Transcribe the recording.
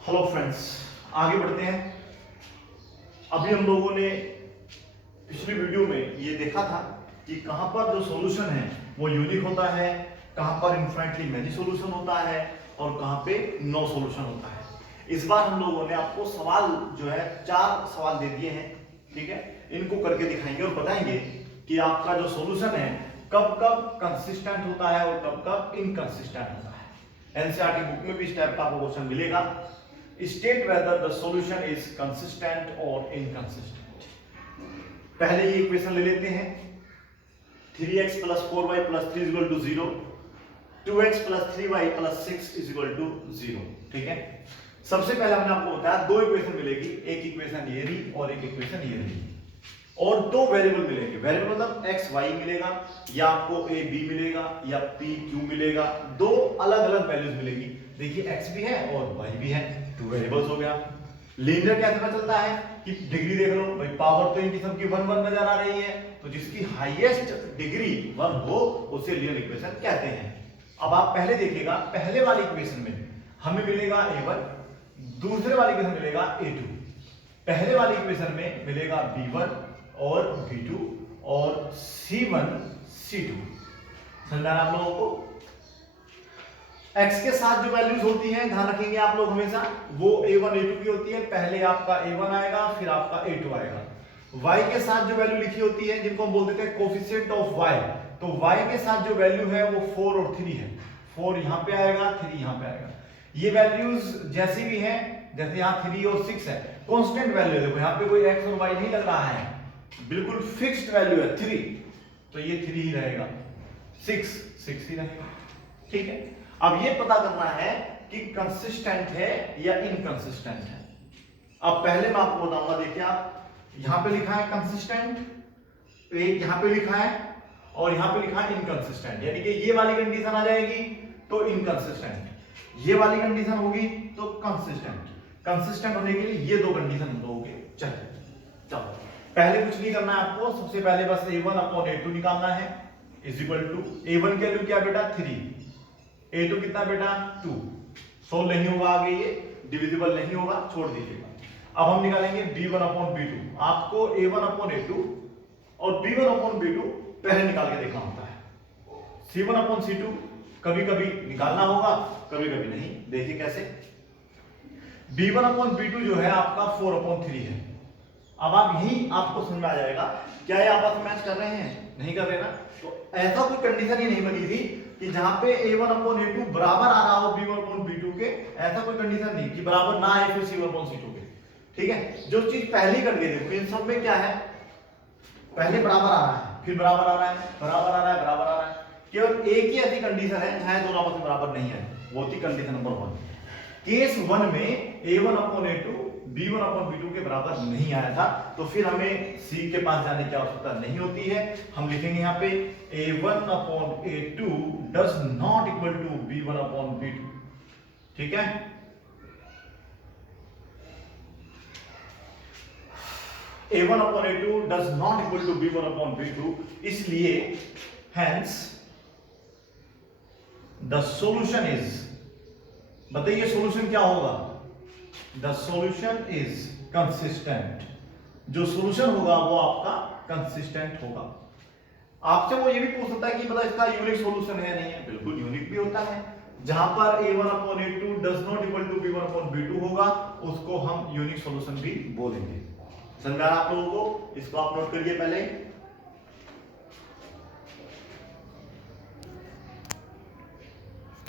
Hello friends, आगे बढ़ते हैं। अभी हम लोगों ने पिछली वीडियो में ये देखा था कि कहां पर जो सॉल्यूशन है वो यूनिक होता है, कहां पर इनफाइनाइटली मेनी सॉल्यूशन होता है और कहां पे नो सॉल्यूशन होता है। इस बार हम लोगों ने आपको सवाल जो है 4 सवाल दे दिए हैं, ठीक है। इनको करके दिखाएंगे और बताएंगे कि आपका जो सॉल्यूशन है कब कब कंसिस्टेंट होता है और कब कब इनकंसिस्टेंट होता है। एनसीईआरटी बुक में भी इस टाइप का आपको क्वेश्चन मिलेगा। State whether the solution is consistent or inconsistent। पहले ये इक्वेशन ले लेते हैं। 3x plus 4y plus 3 is equal to 0, 2x plus 3y plus 6 is equal to 0। ठीक है, सबसे पहले हमने आपको बताया दो इक्वेशन मिलेगी, एक इक्वेशन ये रही और एक इक्वेशन ये रही, और दो वेरिएबल मिलेंगे। वेरिएबल मतलब x y मिलेगा या आपको a b मिलेगा या p q मिलेगा, दो अलग अलग वैल्यूज मिलेगी। देखिए x भी है और y भी है, टू वेरिएबल्स हो गया। लीनियर कैसे पता चलता है कि डिग्री देख लो भाई, पावर तो इनकी सबकी 1 1 नजर आ रही है, तो जिसकी हाईएस्ट डिग्री 1 हो उसे लीनियर इक्वेशन कहते हैं। अब आप पहले देखिएगा, पहले वाली इक्वेशन में हमें मिलेगा a1, दूसरे वाली इक्वेशन मिलेगा a2। पहले वाली इक्वेशन में मिलेगा b1 और b2 और c1 c2। समझा आप लोगों को? x के साथ जो वैल्यूज होती हैं ध्यान रखेंगे आप लोग हमेशा, वो a1 a2 की होती है। पहले आपका a1 आएगा फिर आपका a2 आएगा। y के साथ जो वैल्यू लिखी होती है जिनको हम बोल देते हैं कोफिशिएंट ऑफ y, तो y के साथ जो वैल्यू है वो 4 और 3 है। 4 यहां पे आएगा, 3 यहां पे आएगा। ये वैल्यूज जैसी भी हैं, जैसे यहां 3 और 6 है, कांस्टेंट वैल्यू है। देखो यहां पे कोई x और y नहीं लग रहा है, बिल्कुल फिक्स्ड वैल्यू है 3, तो ये 3 ही रहेगा, 6 ही रहेगा। ठीक है, अब ये पता करना है कि कंसिस्टेंट है या इनकंसिस्टेंट है। अब पहले मैं आपको बताऊंगा, देखिए आप यहां पे लिखा है कंसिस्टेंट, एक यहां पे लिखा है और यहां पे लिखा है इनकंसिस्टेंट, यानी कि ये वाली कंडीशन आ जाएगी तो इनकंसिस्टेंट, ये वाली कंडीशन होगी तो कंसिस्टेंट। कंसिस्टेंट होने के लिए ये दो कंडीशन हम लोगों के चाहिए। चलो पहले कुछ नहीं करना है आपको, सबसे पहले बस a1 अपॉन a2 निकालना है, इज इक्वल टू a1 की वैल्यू क्या बेटा 3, a2 कितना बेटा 2। सोल्व नहीं होगा आगे, ये डिविजिबल नहीं होगा, छोड़ दीजिएगा। अब हम निकालेंगे b1 अपॉन b2। आपको a1 अपॉन a2 और b1 अपॉन b2 पहले निकाल के देखना होता है। c1 अपॉन c2 कभी कभी निकालना होगा, कभी कभी नहीं। देखिए कैसे, b1 अपॉन b2 जो है आपका 4 अपॉन 3 है। अब आप यही आपको समझ में आ जाएगा, क्या ये आपस में मैच कर रहे हैं? नहीं कर रहे ना, तो ऐसा कोई कंडीशन ही नहीं बनी थी कि जहां पे a1 अपॉन a2 बराबर आ रहा हो b1 अपॉन b2 के, ऐसा कोई कंडीशन नहीं कि बराबर ना आए फिर c1 अपॉन c2 के। ठीक है, जो चीज पहली कट गई, देखो इन सब में क्या है, पहले बराबर आ रहा है, फिर बराबर आ रहा है, बराबर आ रहा है, बराबर आ रहा है। केवल एक ही ऐसी कंडीशन है जहां दोनों आपस में बराबर नहीं है, वो थी कंडीशन नंबर 1। केस 1 में a1 upon a2 b1 upon b2 के बराबर नहीं आया था, तो फिर हमें c के पास जाने की आवश्यकता नहीं होती है। हम लिखेंगे यहाँ पे a1 upon a2 does not equal to b1 upon b2। ठीक है, a1 upon a2 does not equal to b1 upon b2, इसलिए हेंस द सॉल्यूशन इज, बताइए सॉल्यूशन क्या होगा? The solution is consistent. जो सॉल्यूशन होगा वो आपका कंसिस्टेंट होगा। आपसे वो ये भी पूछ सकता है कि मतलब इसका यूनिक सॉल्यूशन है नहीं है, बिल्कुल यूनिक भी होता है। जहां पर a1 upon a2 does not equal to b1 upon b2 होगा, उसको हम यूनिक सॉल्यूशन भी बोलेंगे। समझा आप लोगों को? इसको आप नोट करिए पहले।